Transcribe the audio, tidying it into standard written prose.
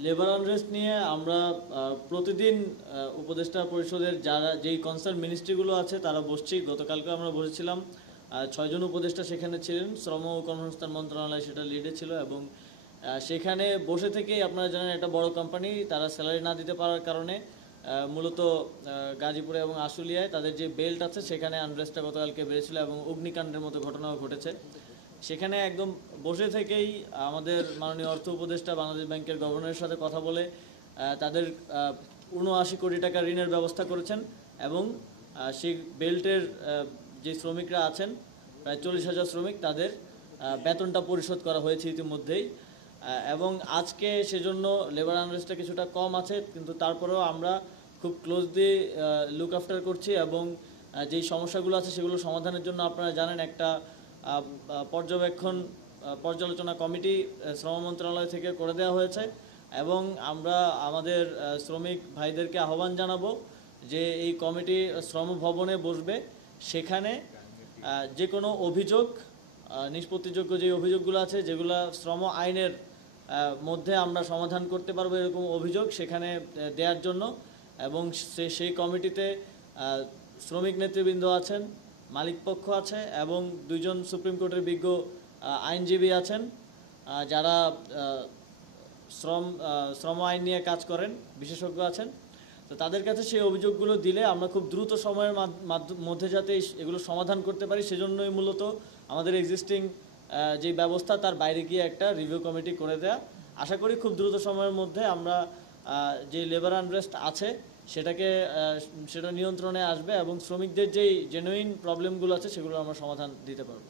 Labour unrest নিয়ে আমরা প্রতিদিন উপদেষ্টা পরিষদের যারা যেই কনসার্ন মিনিস্ট্রিগুলো আছে তারা বসছি। গতকালকে আমরা বসেছিলাম, 6 জন উপদেষ্টা সেখানে ছিলেন, শ্রম ও কর্মসংস্থান মন্ত্রণালয় সেটা লিডে ছিল। এবং সেখানে বসে থেকেই আপনারা জানেন একটা বড় কোম্পানি তারা স্যালারি না দিতে পারার কারণে মূলত গাজীপুরে এবং আশুলিয়ায় তাদের যে বেল্ট আছে সেখানে আনরেস্টটা গতকালকে বেড়েছিল এবং অগ্নিকাণ্ডের মতো ঘটনাও ঘটেছে। সেখানে একদম বসে থেকেই আমাদের মাননীয় অর্থ উপদেষ্টা বাংলাদেশ ব্যাংকের গভর্নরের সাথে কথা বলে তাদের ৭৯ কোটি টাকা ঋণের ব্যবস্থা করেছেন। এবং সেই বেল্টের যে শ্রমিকরা আছেন প্রায় ৪০,০০০ শ্রমিক, তাদের বেতনটা পরিশোধ করা হয়েছে ইতিমধ্যেই। এবং আজকে সেজন্য লেবার আনরেস্টটা কিছুটা কম আছে, কিন্তু তারপরেও আমরা খুব ক্লোজলি লুক আফটার করছি এবং যেই সমস্যাগুলো আছে সেগুলো সমাধানের জন্য আপনারা জানেন একটা পর্যালোচনা কমিটি শ্রম মন্ত্রণালয় থেকে করে দেওয়া হয়েছে। এবং আমরা আমাদের শ্রমিক ভাইদেরকে আহ্বান জানাবো যে এই কমিটি শ্রম ভবনে বসবে, সেখানে যে কোনো অভিযোগ নিষ্পত্তিযোগ্য যে অভিযোগগুলো আছে যেগুলো শ্রম আইনের মধ্যে আমরা সমাধান করতে পারবো এরকম অভিযোগ সেখানে দেওয়ার জন্য। এবং সেই কমিটিতে শ্রমিক নেতৃবৃন্দ আছেন, মালিকপক্ষ আছে এবং 2 জন সুপ্রিম কোর্টের বিজ্ঞ আইনজীবী আছেন যারা শ্রম আইন নিয়ে কাজ করেন, বিশেষজ্ঞ আছেন। তো তাদের কাছে সেই অভিযোগগুলো দিলে আমরা খুব দ্রুত সময়ের মধ্যে যাতে এগুলো সমাধান করতে পারি, সেজন্যই মূলত আমাদের এক্সিস্টিং যে ব্যবস্থা তার বাইরে গিয়ে একটা রিভিউ কমিটি করে দেয়া। আশা করি খুব দ্রুত সময়ের মধ্যে আমরা যে লেবার আনরেস্ট আছে সেটা নিয়ন্ত্রণে আসবে এবং শ্রমিকদের যেই জেনুইন প্রবলেমগুলো আছে সেগুলো আমরা সমাধান দিতে পারবো।